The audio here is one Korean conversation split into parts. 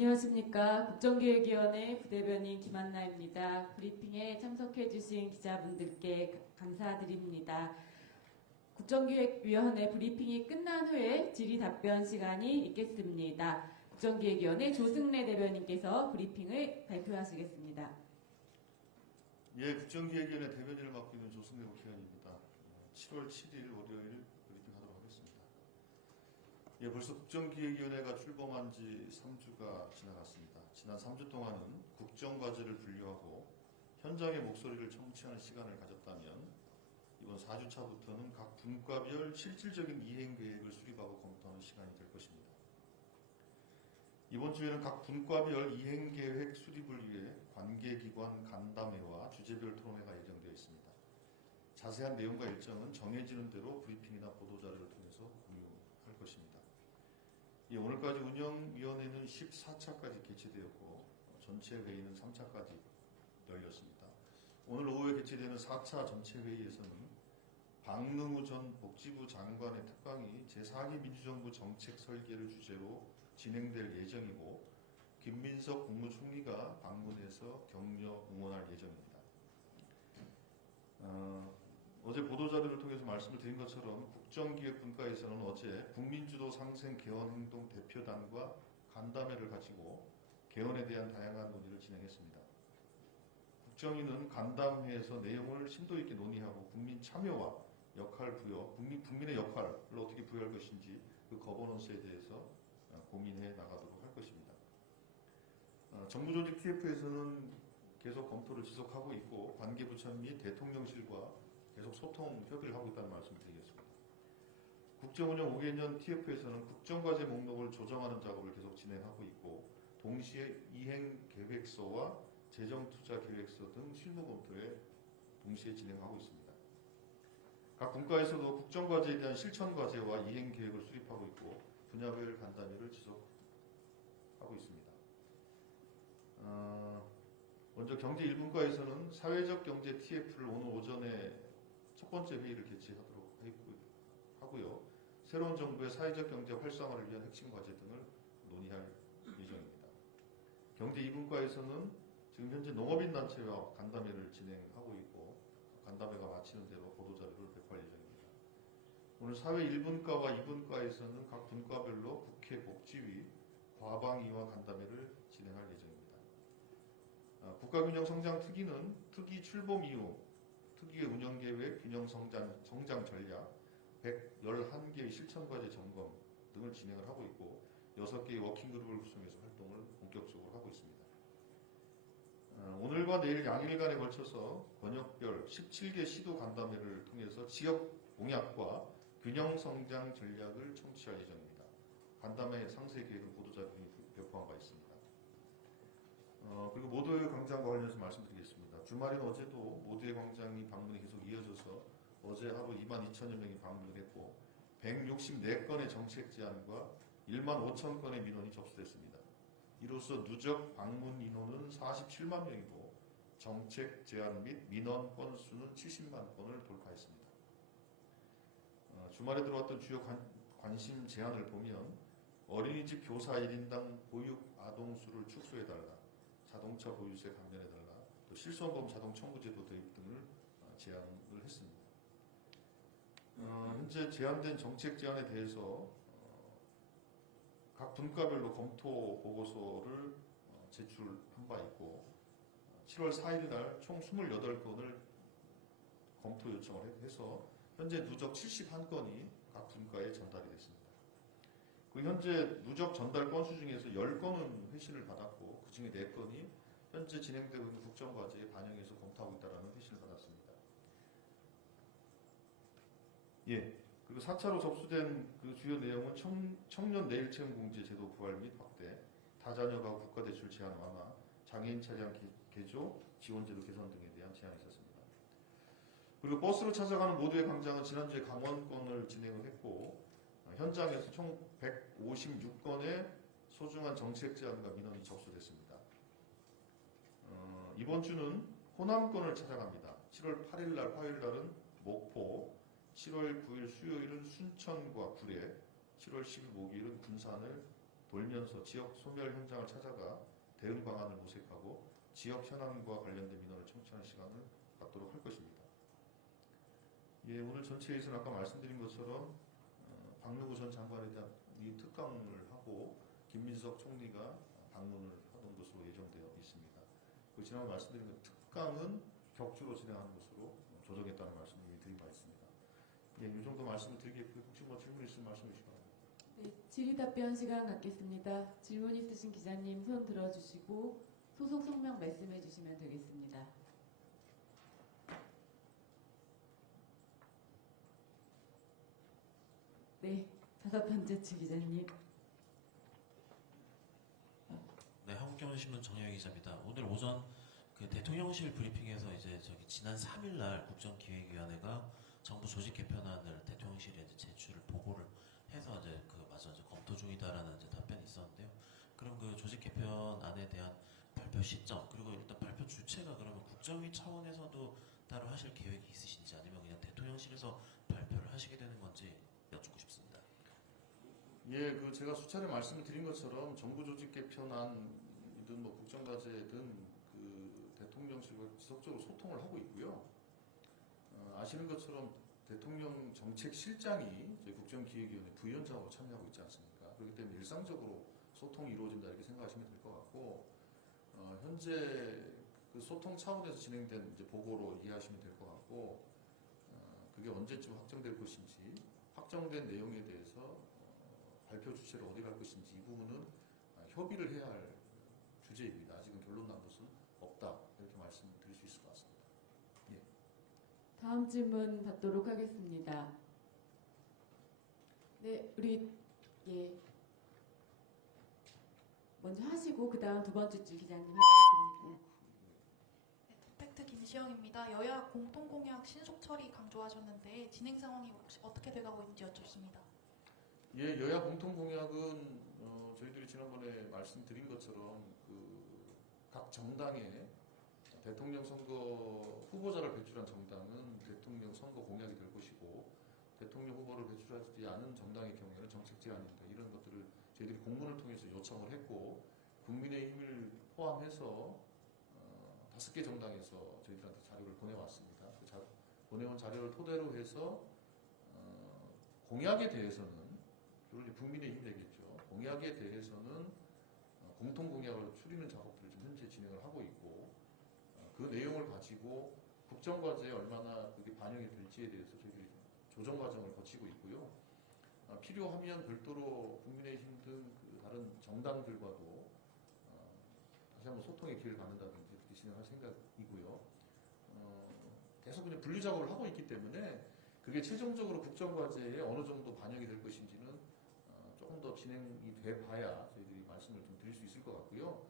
안녕하십니까. 국정기획위원회 부대변인 김한나입니다. 브리핑에 참석해주신 기자분들께 감사드립니다. 국정기획위원회 브리핑이 끝난 후에 질의답변 시간이 있겠습니다. 국정기획위원회 조승래 대변인께서 브리핑을 발표하시겠습니다. 예, 국정기획위원회 대변인을 맡고 있는 조승래 국회의원입니다. 7월 7일 월요일 브리핑하도록 하겠습니다. 예, 벌써 국정기획위원회가 출범한 지 3주가 지나갔습니다. 지난 3주 동안은 국정과제를 분류하고 현장의 목소리를 청취하는 시간을 가졌다면 이번 4주차부터는 각 분과별 실질적인 이행계획을 수립하고 검토하는 시간이 될 것입니다. 이번 주에는 각 분과별 이행계획 수립을 위해 관계기관 간담회와 주제별 토론회가 예정되어 있습니다. 자세한 내용과 일정은 정해지는 대로 브리핑이나 보도자료를 통해서 공유할 것입니다. 예, 오늘까지 운영위원회는 14차까지 개최되었고 전체 회의는 3차까지 열렸습니다. 오늘 오후에 개최되는 4차 전체 회의에서는 박능우 전 복지부 장관의 특강이 제4기 민주정부 정책 설계를 주제로 진행될 예정이고 김민석 국무총리가 방문해서 격려 응원할 예정입니다. 어제 보도자료를 통해서 말씀을 드린 것처럼 국정기획분과에서는 어제 국민주도 상생 개헌행동 대표단과 간담회를 가지고 개헌에 대한 다양한 논의를 진행했습니다. 국정위는 간담회에서 내용을 심도 있게 논의하고 국민 참여와 역할 부여, 국민의 역할을 어떻게 부여할 것인지 그 거버넌스에 대해서 고민해 나가도록 할 것입니다. 정부조직 TF에서는 계속 검토를 지속하고 있고 관계부처 및 대통령실과 계속 소통, 협의를 하고 있다는 말씀을 드리겠습니다. 국정운영 5개년 TF에서는 국정과제 목록을 조정하는 작업을 계속 진행하고 있고 동시에 이행계획서와 재정투자계획서 등 실무 검토에 동시에 진행하고 있습니다. 각 분과에서도 국정과제에 대한 실천과제와 이행계획을 수립하고 있고 분야별 간담회를 지속하고 있습니다. 먼저 경제 1분과에서는 사회적 경제 TF를 오늘 오전에 첫 번째 회의를 개최하도록 하고요. 새로운 정부의 사회적 경제 활성화를 위한 핵심 과제 등을 논의할 예정입니다. 경제 2분과에서는 지금 현재 농업인 단체와 간담회를 진행하고 있고 간담회가 마치는 대로 보도자료를 배포할 예정입니다. 오늘 사회 1분과와 2분과에서는 각 분과별로 국회 복지위, 과방위와 간담회를 진행할 예정입니다. 국가균형성장특위는 특위 출범 이후 특위의 운영계획, 균형성장 전략, 111개의 실천과제 점검 등을 진행을 하고 있고 6개의 워킹그룹을 구성해서 활동을 본격적으로 하고 있습니다. 오늘과 내일 양일간에 걸쳐서 권역별 17개 시도 간담회를 통해서 지역 공약과 균형성장 전략을 청취할 예정입니다. 간담회 상세 계획은 보도자료에 배포한 바 있습니다. 그리고 모두의 광장과 관련해서 말씀드리겠습니다. 주말인 어제도 모두의 광장이 방문이 계속 이어져서 어제 하루 22,000여 명이 방문을 했고 164건의 정책 제안과 15,000건의 민원이 접수됐습니다. 이로써 누적 방문 인원은 47만 명이고 정책 제안 및 민원 건수는 70만 건을 돌파했습니다. 주말에 들어왔던 주요 관심 제안을 보면 어린이집 교사 1인당 보육 아동수를 축소해달라, 자동차 보유세 감면해달라, 또 실손보험 자동 청구제도 도입 등을 제안을 했습니다. 현재 제안된 정책 제안에 대해서 각 분과별로 검토 보고서를 제출한 바 있고 7월 4일 날 총 28건을 검토 요청을 해서 현재 누적 71건이 각 분과에 전달이 됐습니다. 그 현재 누적 전달 건수 중에서 10건은 회신을 받았고 그 중에 4건이 현재 진행되고 있는 국정과제에 반영해서 검토하고 있다는 회신을 받았습니다. 예. 그리고 4차로 접수된 그 주요 내용은 청년 내일체험 공제 제도 부활 및 확대, 다자녀 가구 국가대출 제한 완화, 장애인 차량 개조, 지원제도 개선 등에 대한 제안이 있었습니다. 그리고 버스로 찾아가는 모두의 광장은 지난주에 강원권을 진행을 했고 현장에서 총 156건의 소중한 정책 제안과 민원이 접수됐습니다. 이번 주는 호남권을 찾아갑니다. 7월 8일 날 화요일 날은 목포, 7월 9일 수요일은 순천과 구례, 7월 10일 목요일은 군산을 돌면서 지역 소멸 현장을 찾아가 대응 방안을 모색하고 지역 현안과 관련된 민원을 청취하는 시간을 갖도록 할 것입니다. 예, 오늘 전체에서는 아까 말씀드린 것처럼 박능우 전 장관에 대한 이 특강을 하고 김민석 총리가 방문을 하던 것으로 예정되어 있습니다. 그 지난번 말씀드린 그 특강은 격주로 진행하는 것으로 조정했다는 말씀을 이미 드린 바 있습니다. 예, 이 정도 말씀을 드리겠고요. 혹시 뭐 질문 있으면 말씀해 주시기 바랍니다. 네, 질의답변 시간 갖겠습니다. 질문 있으신 기자님 손 들어주시고 소속 성명 말씀해 주시면 되겠습니다. 네, 5번째 주 기자님. 네, 한국경제신문 정영희 기자입니다. 오늘 오전 그 대통령실 브리핑에서 이제 저기 지난 3일날 국정기획위원회가 정부 조직 개편안을 대통령실에 이제 제출을 보고를 해서 이제 이제 검토 중이다라는 이제 답변이 있었는데요. 그럼 그 조직 개편안에 대한 발표 시점 그리고 일단 발표 주체가 그러면 국정위 차원에서도 따로 하실 계획이 있으신지 아니면 그냥 대통령실에서 발표를 하시게 되는 건지 여쭙고 싶습니다. 예, 그 제가 수차례 말씀을 드린 것처럼 정부 조직 개편안이든 뭐 국정과제든 그 대통령실과 지속적으로 소통을 하고 있고요. 아시는 것처럼 대통령 정책실장이 저희 국정기획위원회 부위원장으로 참여하고 있지 않습니까? 그렇기 때문에 일상적으로 소통이 이루어진다 이렇게 생각하시면 될 것 같고 현재 그 소통 차원에서 진행된 이제 보고로 이해하시면 될 것 같고 그게 언제쯤 확정될 것인지 확정된 내용에 대해서 발표 주체를 어디 갈 것인지 이 부분은 협의를 해야 할 주제입니다. 아직은 결론 난 것은 없다 이렇게 말씀드릴 수 있을 것 같습니다. 예. 다음 질문 받도록 하겠습니다. 네, 우리 먼저 하시고 그 다음 2번째 주 기자님 하시겠습니다. 네, 팩트 김시영입니다. 여야 공통공약 신속 처리 강조하셨는데 진행 상황이 혹시 어떻게 돼가고 있는지 여쭙습니다. 예, 여야 공통 공약은 저희들이 지난번에 말씀드린 것처럼 그 각 정당의 대통령 선거 후보자를 배출한 정당은 대통령 선거 공약이 될 것이고 대통령 후보를 배출하지 않은 정당의 경우에는 정책 제안입니다. 이런 것들을 저희들이 공문을 통해서 요청을 했고 국민의힘을 포함해서 5개 정당에서 저희들한테 자료를 보내왔습니다. 보내온 자료를 토대로 해서 공약에 대해서는 주로 이제 국민의힘 얘기죠. 공약에 대해서는 공통 공약을 추리는 작업들을 지금 현재 진행을 하고 있고 그 내용을 가지고 국정과제에 얼마나 그게 반영이 될지에 대해서 저희들이 조정 과정을 거치고 있고요. 필요하면 별도로 국민의힘 등 그 다른 정당들과도 다시 한번 소통의 기회를 갖는다든지 이렇게 진행할 생각이고요. 계속 그냥 분류 작업을 하고 있기 때문에 그게 최종적으로 국정과제에 어느 정도 반영이 될 것인지는 조금 더 진행이 돼 봐야 저희들이 말씀을 좀 드릴 수 있을 것 같고요.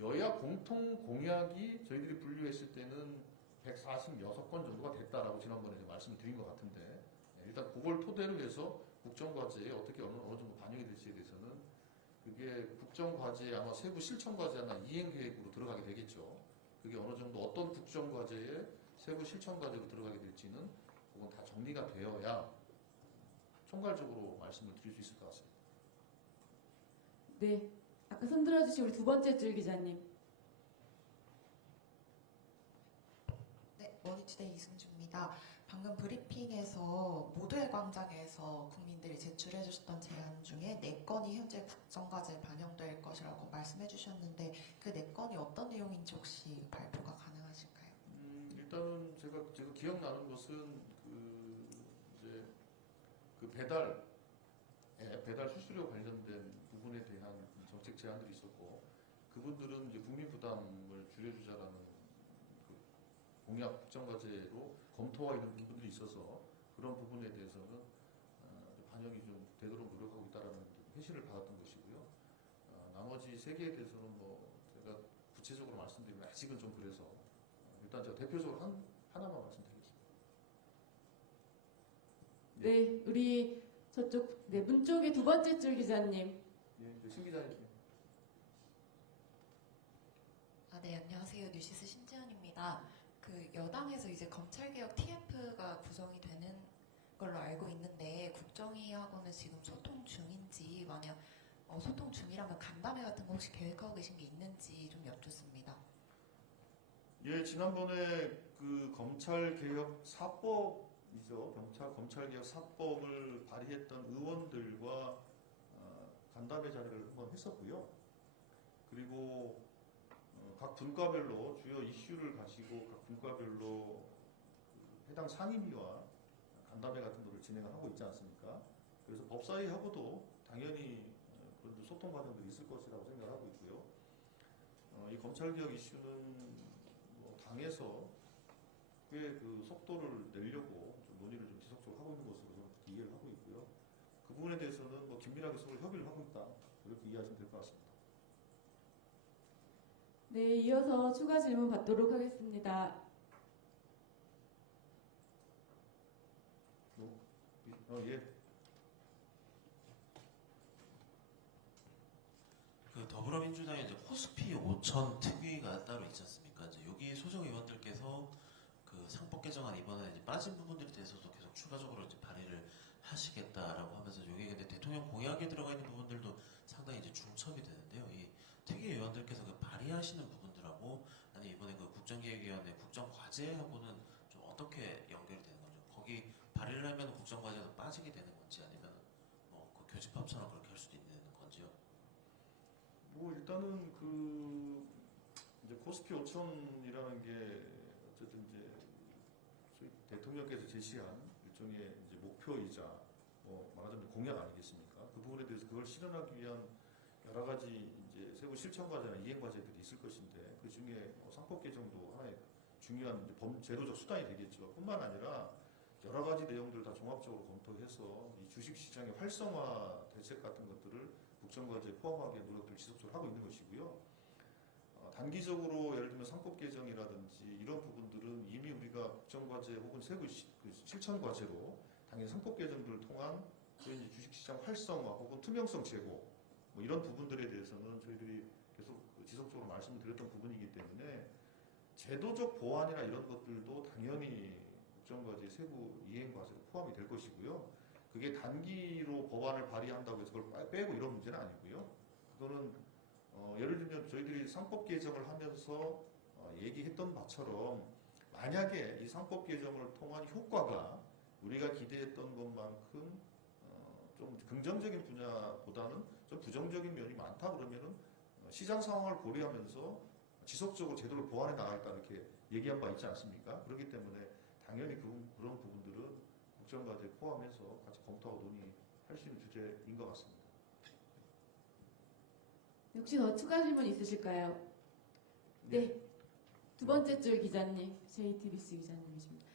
여야 공통 공약이 저희들이 분류했을 때는 146건 정도가 됐다라고 지난번에 이제 말씀을 드린 것 같은데 일단 그걸 토대로 해서 국정과제에 어떻게 어느 정도 반영이 될지에 대해서는 그게 국정과제에 아마 세부 실천과제나 이행계획으로 들어가게 되겠죠. 그게 어느 정도 어떤 국정과제에 세부 실천과제로 들어가게 될지는 그건 다 정리가 되어야 총괄적으로 말씀을 드릴 수 있을 것 같습니다. 네, 아까 손 들어주신 우리 2번째 줄 기자님. 네, 머니투데이 이승주입니다. 방금 브리핑에서 모두의 광장에서 국민들이 제출해 주셨던 제안 중에 4건이 현재 국정과제에 반영될 것이라고 말씀해 주셨는데 그 4건이 어떤 내용인지 혹시 발표가 가능하실까요? 일단은 제가 기억나는 것은 이제 그 배달 수수료 관련된 부분에 대한 정책 제안들이 있었고 그분들은 이제 국민 부담을 줄여주자라는 그 공약 국정과제로 검토와 있는 부분들이 있어서 그런 부분에 대해서는 반영이 좀 되도록 노력하고 있다라는 회신을 받았던 것이고요. 나머지 3개에 대해서는 뭐 제가 구체적으로 말씀드리면 아직은 좀 그래서 일단 제가 대표적으로 하나만 말씀드리겠습니다. 네, 우리 저쪽 문 쪽에 2번째 줄 기자님. 예, 신 기자님. 네, 안녕하세요. 뉴시스 신지연입니다. 그 여당에서 이제 검찰개혁 TF가 구성이 되는 걸로 알고 있는데 국정위하고는 지금 소통 중인지 만약 소통 중이라면 간담회 같은 거 혹시 계획하고 계신 게 있는지 좀 여쭙습니다. 예, 지난번에 그 검찰개혁 4법이죠. 검찰개혁 4법을 발의했던 의원들과 간담회 자리를 한번 했었고요. 그리고 각 분과별로 주요 이슈를 가지고 각 분과별로 해당 상임위와 간담회 같은 거를 진행을 하고 있지 않습니까? 그래서 법사위하고도 당연히 그런 소통 과정들이 있을 것이라고 생각하고 있고요. 이 검찰개혁 이슈는 뭐 당에서 꽤 그 속도를 내려고 좀 논의를 좀 지속적으로 하고 있는 것으로 좀 이해를 하고 있고요. 그 부분에 대해서는 뭐 긴밀하게 서로 협의를 하고 있다. 이렇게 이해하시면 될 것 같습니다. 네, 이어서 추가 질문 받도록 하겠습니다. 예. 그 더불어민주당의 이제 코스피 5천 특위가 따로 있지 않습니까? 이제 여기 소속 의원들께서 그 상법 개정안 이번에 이제 빠진 부분들에 대해서도 계속 추가적으로 이제 발의를 하시겠다라고 하면서 여기 근데 대통령 공약에 들어가 있는 부분들도 상당히 이제 중첩이 되는데요. 이 특위 의원들께서 그 발의하시는 부분들하고 아니 이번에 그 국정기획위원회 국정과제하고는 좀 어떻게 연결이 되는 거죠? 거기 발의를 하면 국정과제는 빠지게 되는 건지 아니면 뭐 그 교집합처럼 그렇게 할 수도 있는 건지요? 뭐 일단은 그 이제 코스피 5천이라는 게 어쨌든 이제 소위 대통령께서 제시한 일종의 이제 목표이자 뭐 말하자면 공약 아니겠습니까? 그 부분에 대해서 그걸 실현하기 위한 여러 가지 이제 세부 실천 과제나 이행 과제들이 있을 것인데 그 중에 상법 개정도 하나의 중요한 이제 제도적 수단이 되겠죠. 뿐만 아니라 여러 가지 내용들을 다 종합적으로 검토해서 이 주식 시장의 활성화 대책 같은 것들을 국정과제에 포함하기 위한 노력들을 지속적으로 하고 있는 것이고요. 단기적으로 예를 들면 상법 개정이라든지 이런 부분들은 이미 우리가 국정과제 혹은 세부 실천 과제로 당연히 상법 개정들을 통한 저희 주식시장 활성화 혹은 투명성 제고 뭐 이런 부분들에 대해서는 저희들이 계속 지속적으로 말씀을 드렸던 부분이기 때문에 제도적 보완이나 이런 것들도 당연히 국정과제 세부 이행 과제로 포함이 될 것이고요. 그게 단기로 법안을 발의한다고 해서 그걸 빼고 이런 문제는 아니고요. 그거는 예를 들면 저희들이 상법 개정을 하면서 얘기했던 바처럼 만약에 이 상법 개정을 통한 효과가 우리가 기대했던 것만큼 좀 긍정적인 분야보다는 좀 부정적인 면이 많다 그러면은 시장 상황을 고려하면서 지속적으로 제도를 보완해 나가겠다 이렇게 얘기한 바 있지 않습니까? 그렇기 때문에 당연히 그런 부분들은 국정과제에 포함해서 같이 검토하고 논의할 수 있는 주제인 것 같습니다. 혹시 더 추가 질문 있으실까요? 네. 두 번째 줄 기자님, JTBC 기자님이십니다.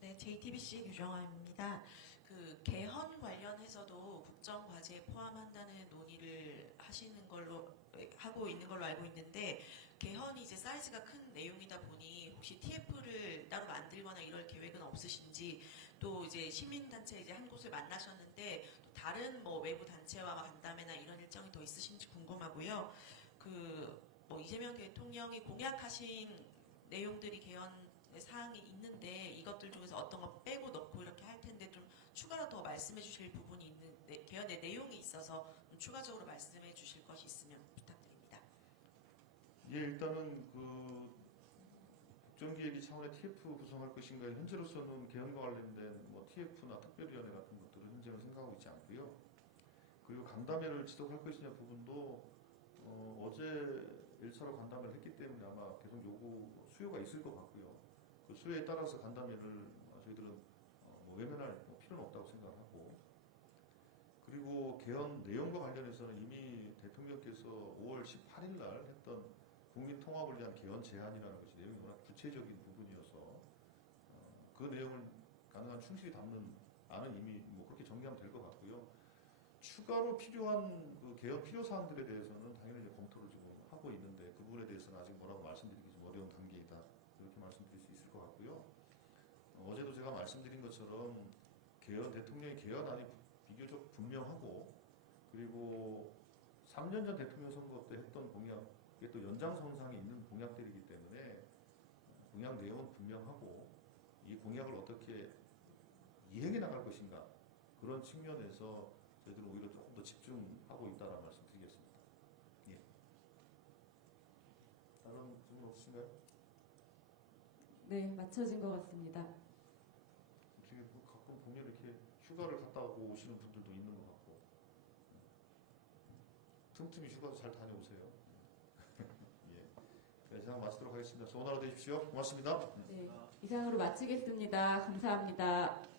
네, JTBC 유정아입니다. 그 개헌 관련해서도 국정 과제에 포함한다는 논의를 하시는 걸로 하고 있는 걸로 알고 있는데 개헌이 이제 사이즈가 큰 내용이다 보니 혹시 TF를 따로 만들거나 이럴 계획은 없으신지 또 이제 시민단체 이제 한 곳을 만나셨는데 또 다른 뭐 외부 단체와 간담회나 이런 일정이 더 있으신지 궁금하고요. 그 뭐 이재명 대통령이 공약하신 내용들이 개헌 사항이 있는데 이것들 중에서 어떤 거 빼고 넣고 이렇게 할 텐데 좀 추가로 더 말씀해 주실 부분이 있는 개헌의 내용이 있어서 좀 추가적으로 말씀해 주실 것이 있으면 부탁드립니다. 예, 일단은 그 국정기획위 차원의 TF 구성할 것인가 현재로서는 개헌과 관련된 뭐 TF나 특별위원회 같은 것들은 현재는 생각하고 있지 않고요. 그리고 간담회를 지속할 것이냐 부분도 어제 1차로 간담회를 했기 때문에 아마 계속 수요가 있을 것 같고요. 그 수요에 따라서 간담회를 저희들은 뭐 외면할 필요는 없다고 생각하고 그리고 개헌 내용과 관련해서는 이미 대통령께서 5월 18일 날 했던 국민 통합을 위한 개헌 제안이라는 것이 내용이 워낙 구체적인 부분이어서 그 내용을 가능한 충실히 담는 안은 이미 뭐 그렇게 정리하면 될 것 같고요. 추가로 필요한 그 개헌 필요 사항들에 대해서는 당연히 이제 검토를 지금 하고 있는데 그 부분에 대해서는 아직 뭐라고 말씀드리기 좀 어려운 단계이다 이렇게 말씀드릴 수 있을 것 같고요. 어제도 제가 말씀드린 것처럼 대통령의 개헌안이 비교적 분명하고 그리고 3년 전 대통령 선거 때 했던 공약에 또 연장선상에 있는 공약들이기 때문에 공약 내용은 분명하고 이 공약을 어떻게 이행해 나갈 것인가 그런 측면에서 저희들은 오히려 조금 더 집중하고 있다는 말씀 드리겠습니다. 예. 다른 질문 없으신가요? 네, 맞춰진 것 같습니다. 지금 가끔 보면 이렇게 휴가를 갔다 오고 오시는 분들도 있는 것 같고 틈틈이 휴가도 잘 다녀오세요. 예. 네, 제가 마치도록 하겠습니다. 좋은 하루 되십시오. 고맙습니다. 네, 이상으로 마치겠습니다. 감사합니다.